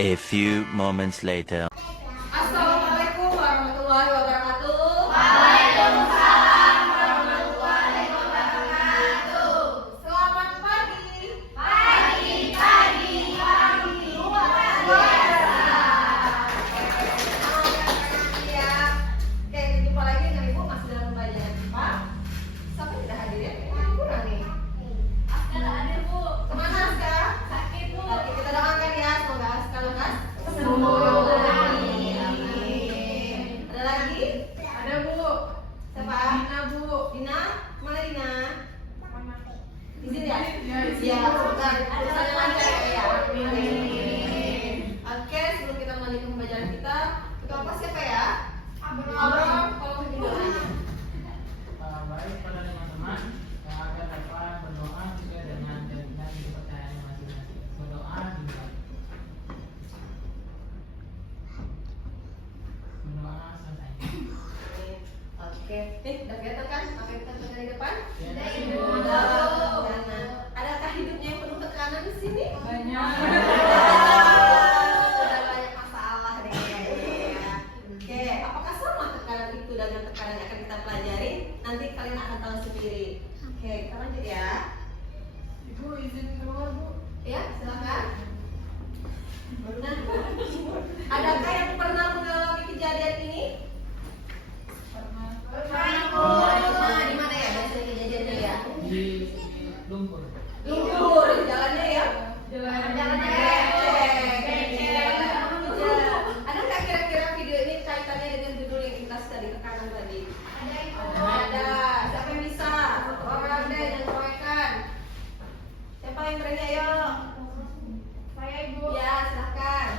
A few moments later. Assalamualaikum warahmatullahi wabarakatuh. Waalaikumsalam warahmatullahi wabarakatuh. Selamat pagi. Pagi Luar biasa. Ya. Oke, jumpa lagi dengan Ibu masih dalam pembelajaran IPA. Siapa yang tidak hadir ya? Kurang nih. Askar ada Bu. Kemana Askar? Sakit Bu. Oke, kita doakan ya semoga Askar lekas Sembuh. Amin. Ada lagi? Ada Bu. Siapa? Dina Bu. Dina? Mana Dina? Izin ya? Ya, izin. Iya, sebentar. Ada Urusannya apa? lancar ya. Amin. Oke, sebelum kita melanjutkan pembelajaran kita apa siapa ya? Abram. Kalau videonya. Baik pada teman-teman yang akan dapat berdoa sesuai dengan jaminan kepercayaan masing-masing. Berdoa dimulai. Berdoa selesai. Oke, nih udah kelihatan kan apa yang kita tulis di depan? Ya, Ada Ibu. Ibu. Tekanan. Adakah hidupnya yang penuh tekanan di sini? Banyak. Sudah banyak masalah deh kayaknya. Oke, apakah sama tekanan itu dengan tekanan yang akan kita pelajari? Nanti kalian akan tahu sendiri. Oke, kita lanjut ya. Ibu izin keluar Bu. Ya, silakan. Nah, adakah yang pernah mengalami kejadian ini? Pernah. Nah, di mana ya biasanya kejadiannya ya? Di lumpur. Lumpur, jalannya ya? Jalannya Adakah kira-kira video ini kaitannya dengan judul yang kita tadi tekanan tadi? Ada. Siapa yang bisa? Satu orang deh yang proyekan. Siapa yang berani? Ayo. Saya Ibu. Ya, silakan.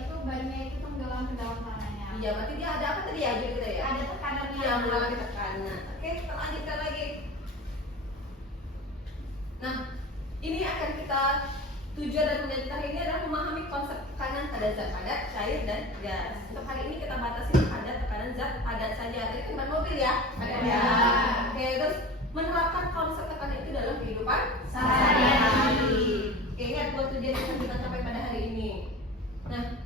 Itu bannya itu tenggelam ke dalam tanahnya. Iya, berarti dia ada apa tadi ya? Jadi kita ya. Ada tekanannya. Yang mengalami tekanan. Oke, kita lanjutkan lagi. Nah, ini akan kita tujuan dan pembelajaran hari ini adalah memahami konsep tekanan pada zat padat, cair, dan gas. Untuk hari ini kita batasi pada tekanan zat padat saja. Tadi kan ban mobil ya? Ya. Oke, terus menerapkan konsep tekanan itu dalam kehidupan Sehari-hari. Oke, ingat buat tujuan yang akan kita capai pada hari ini. Nah,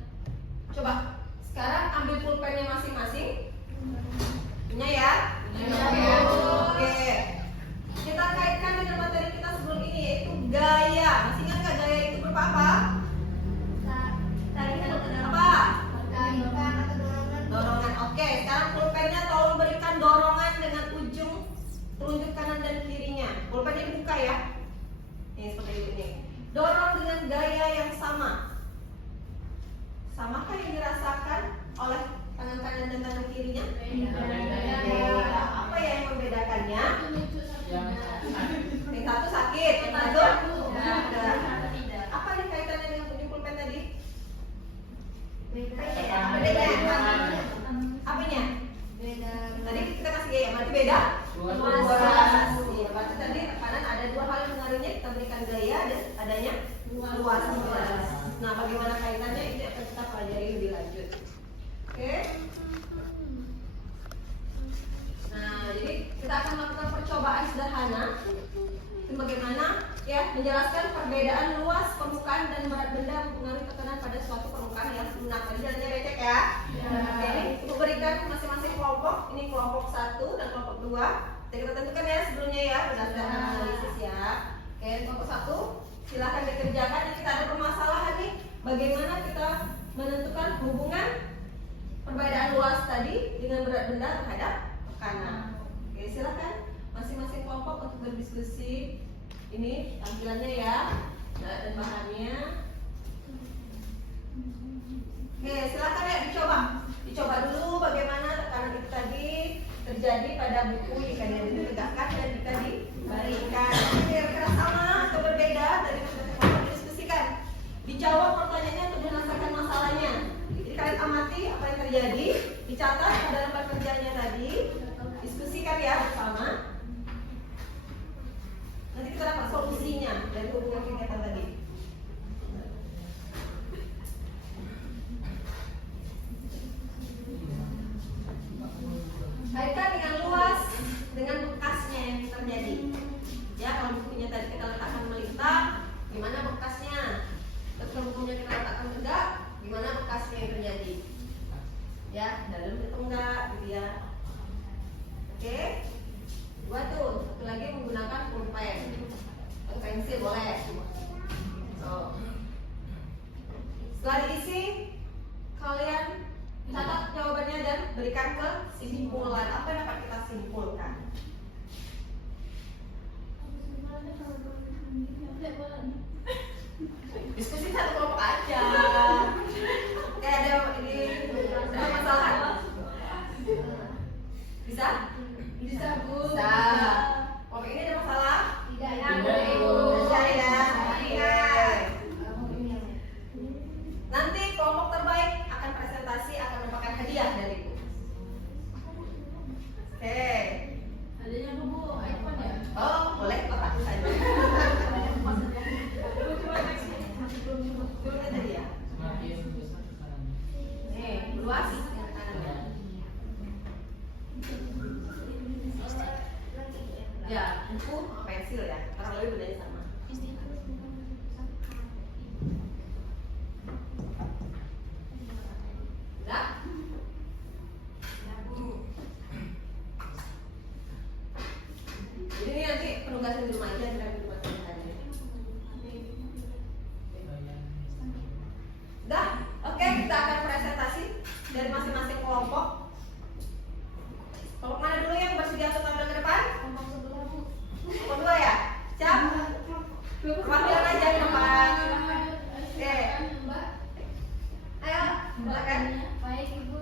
coba sekarang ambil pulpennya masing-masing. Punya ya? Punya. Oke. Kita kaitkan dengan materi kita sebelum ini yaitu gaya. Masih ingat nggak gaya itu berupa apa? Apa? Dorongan. Oke, sekarang pulpennya tolong berikan dorongan dengan ujung telunjuk kanan dan kirinya. Pulpennya dibuka ya. Ini seperti ini. Dorong dengan gaya yang sama. Samakah yang dirasakan oleh tangan kanan dan tangan kirinya? Beda. Apa yang membedakannya? Yang satu sakit, yang satu tidak. Apa yang kaitannya dengan ujung pulpen tadi? Apanya? Tadi kita kasih gaya, berarti beda? Luas. Iya, berarti tadi tekanan ada dua hal yang mengaruhinya. Kita berikan gaya dan adanya luas. Nah, bagaimana kaitannya itu akan kita pelajari lebih lanjut. Oke. Nah, jadi kita akan melakukan percobaan sederhana. Itu bagaimana ya menjelaskan perbedaan luas permukaan dan berat benda mempengaruhi tekanan pada suatu permukaan yang lunak. Tadi jalannya becek ya. Oke, ini Ibu berikan masing-masing kelompok. Ini kelompok 1 dan kelompok 2. Jadi kita tentukan ya sebelumnya ya berdasarkan analisis ya. Oke, kelompok 1 silahkan dikerjakan. Ini kita ada permasalahan nih. Bagaimana kita menentukan hubungan perbedaan luas tadi dengan berat benda terhadap tekanan. Oke, silakan masing-masing kelompok untuk berdiskusi. Ini tampilannya ya dan bahannya. Oke, silakan ya dicoba dulu bagaimana tekanan itu tadi terjadi pada buku jika dia ditegakkan dan jika dibalikan. Kira-kira sama atau berbeda dari masing-masing kelompok didiskusikan. Dijawab pertanyaannya untuk menyelesaikan masalahnya. Jadi kalian amati apa yang terjadi, dicatat pada lembar kerjanya tadi, diskusikan ya bersama. Nanti kita dapat solusinya dari hubungan kegiatan tadi. Kaitkan dengan luas dengan bekasnya yang terjadi. Ya, kalau bukunya tadi kita letakkan melintang, gimana bekasnya? Terus kalau bukunya kita letakkan tegak, Setelah diisi, kalian catat jawabannya dan berikan kesimpulan. Apa yang dapat kita simpulkan? Diskusi satu kelompok aja. Kayak ada masalah? Bisa? Bisa, Bu. Bisa. Kelompok ini ada masalah? Tidak, Tidak, Ibu. Bisa ya. Oke. Nanti kelompok terbaik akan presentasi, akan mendapatkan hadiah dariku. Oke. Adanya Bu, iPhone ya? Oh, boleh Bapak saja. Turun tadi ya. Semakin besar sekarang. Nih, luas yang kanan. Ya, buku sama pensil ya. Kurang lebih bedanya sama. Udah? Jadi ini nanti penugasan di rumah aja, tidak di rumah saja. Udah? Oke, kita akan presentasi dari masing-masing kelompok. Kelompok mana dulu yang bersedia untuk tampil ke depan? Kelompok sebelah, Bu. Kelompok dua ya? Siap? Perwakilan aja ke depan. Oke. Mbak. Ayo, silakan. Baik, Ibu.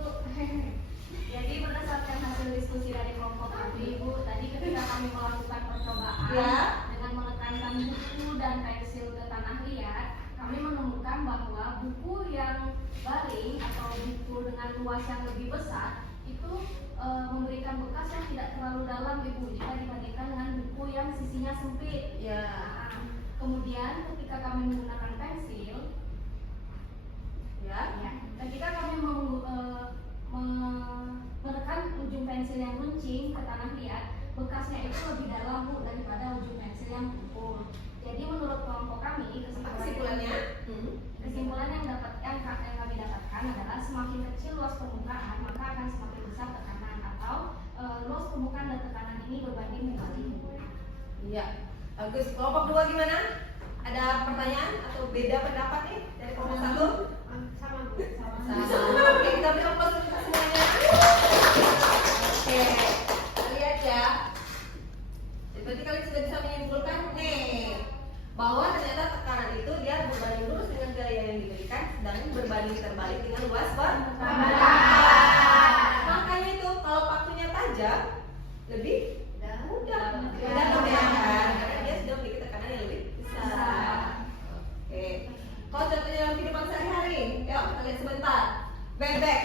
Jadi berdasarkan hasil diskusi dari kelompok kami, Ibu, tadi ketika kami melakukan percobaan Ya. dengan menekankan buku dan pensil ke tanah liat, kami menemukan bahwa buku yang baring atau buku dengan luas yang lebih besar itu memberikan bekas yang tidak terlalu dalam, Ibu, jika dibandingkan dengan buku yang sisinya sempit. Ya. Nah, kemudian ketika kami menggunakan pensil, Ya. ya, ketika kami menekan ujung pensil yang runcing ke tanah liat, bekasnya itu lebih dalam, Bu, daripada ujung pensil yang tumpul. Jadi menurut kelompok kami, Kesimpulannya? kesimpulan yang kami dapatkan adalah semakin kecil luas permukaan, maka akan semakin besar tekanan, atau luas permukaan dan tekanan ini berbanding membalik. Iya. Bagus. Kelompok dua gimana? Ada pertanyaan atau beda pendapat nih dari kelompok satu? Sama, Bu. Sama. Oke, kita beri aplaus untuk semuanya. Oke, kita lihat ya. Jadi berarti kalian sudah bisa menyimpulkan nih bahwa ternyata tekanan itu dia berbanding lurus dengan gaya yang diberikan dan berbanding terbalik dengan luas permukaan. Makanya itu kalau pakunya tajam lebih mudah membedakan karena dia sudah memiliki tekanan yang lebih besar. Oke. Kalau contohnya dalam kehidupan sehari-hari, yuk kita lihat sebentar. Bebek.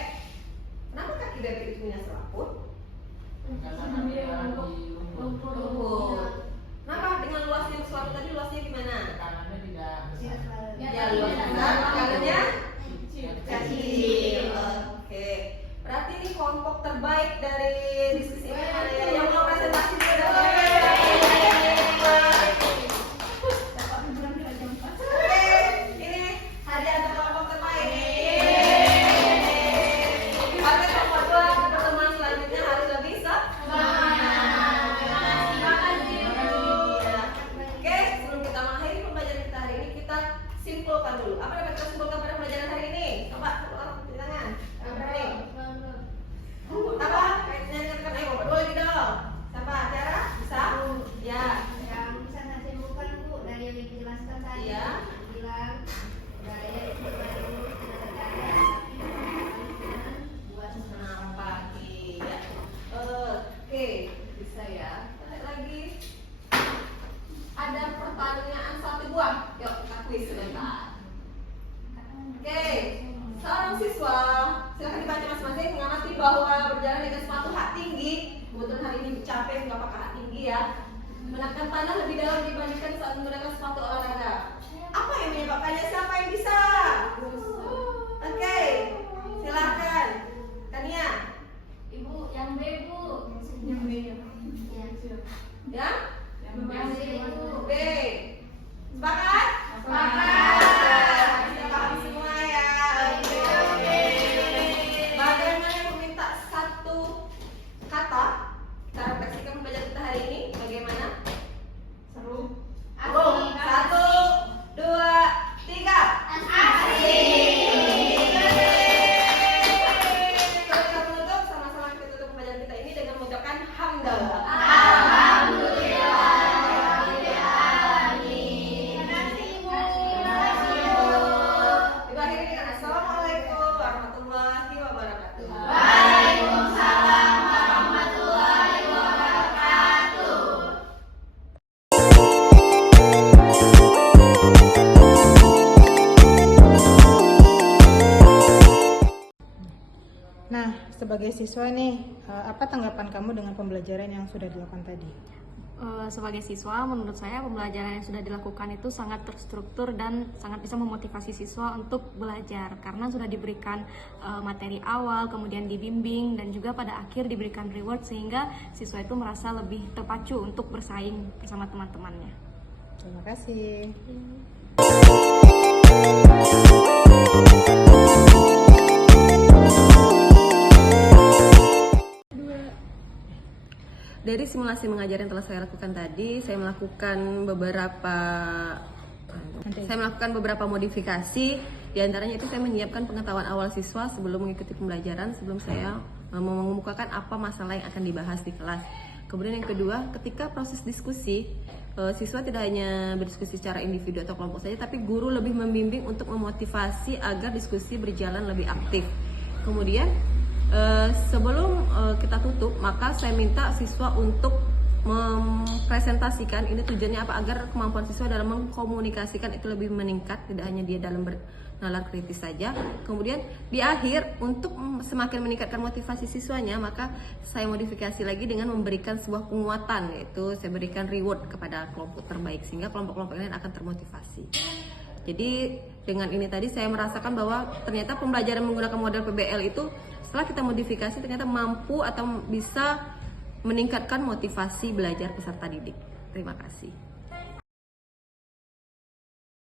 Kenapa kaki bebek itu punya selaput? Karena dia di lumpur. Lumpur. Kenapa dengan luasnya selaput tadi luasnya gimana? Tekanannya tidak besar. Ya luas besar, tekanannya kecil. Oke. Berarti ini kelompok terbaik dari diskusi ini ada yang mau presentasi juga. Oke, ini hadiah untuk kelompok terbaik. Oke, kelompok dua pertemuan selanjutnya harus lebih Oke, sebelum kita mengakhiri pembelajaran kita hari ini, kita simpulkan dulu. Apa yang kita simpulkan pada pembelajaran hari ini? Coba, di tangan. Yang berani. Apa? Nyanyikan, ayo, berdua lagi dong. Siapa? Tiara? Bisa? Ya. Yang bisa saya simpulkan, Bu, dari yang dijelaskan tadi, Iya. bilang gaya itu berbanding lurus dengan tekanan, tapi berbanding dengan luas Nampak, iya. Oke, bisa ya. Kita lihat lagi. Ada pertanyaan satu buah. Yuk, kita kuis sebentar. Oke, seorang siswa silakan dibaca masing-masing mengamati bahwa berjalan dengan sepatu hak tinggi. Kebetulan hari ini capek nggak pakai hak tinggi ya. Menekan tanah lebih dalam dibandingkan saat menggunakan sepatu olahraga. Apa yang menyebabkannya? Siapa yang bisa? Oke, silakan. Tania. Ibu, yang B, Bu. Yang B. Ya? Yang B, Bu. B. Sepakat? Sepakat. Kita paham semua ya. Oke. Bagaimana yang meminta satu kata? Cara refleksikan pembelajaran kita hari ini bagaimana? Seru. Asik. 1, 2, 3. Nah, sebagai siswa nih, apa tanggapan kamu dengan pembelajaran yang sudah dilakukan tadi? Sebagai siswa, menurut saya pembelajaran yang sudah dilakukan itu sangat terstruktur dan sangat bisa memotivasi siswa untuk belajar karena sudah diberikan materi awal, kemudian dibimbing dan juga pada akhir diberikan reward sehingga siswa itu merasa lebih terpacu untuk bersaing bersama teman-temannya. Terima kasih. Dari simulasi mengajar yang telah saya lakukan tadi, saya melakukan beberapa modifikasi. Di antaranya itu saya menyiapkan pengetahuan awal siswa sebelum mengikuti pembelajaran, sebelum saya mengemukakan apa masalah yang akan dibahas di kelas. Kemudian yang kedua, ketika proses diskusi, siswa tidak hanya berdiskusi secara individu atau kelompok saja, tapi guru lebih membimbing untuk memotivasi agar diskusi berjalan lebih aktif. Kemudian sebelum kita tutup, maka saya minta siswa untuk mempresentasikan, ini tujuannya apa, agar kemampuan siswa dalam mengkomunikasikan itu lebih meningkat, tidak hanya dia dalam bernalar kritis saja. Kemudian di akhir, untuk semakin meningkatkan motivasi siswanya, maka saya modifikasi lagi dengan memberikan sebuah penguatan, yaitu saya berikan reward kepada kelompok terbaik sehingga kelompok-kelompok lain akan termotivasi. Jadi dengan ini tadi saya merasakan bahwa ternyata pembelajaran menggunakan model PBL itu setelah kita modifikasi ternyata mampu atau bisa meningkatkan motivasi belajar peserta didik. Terima kasih.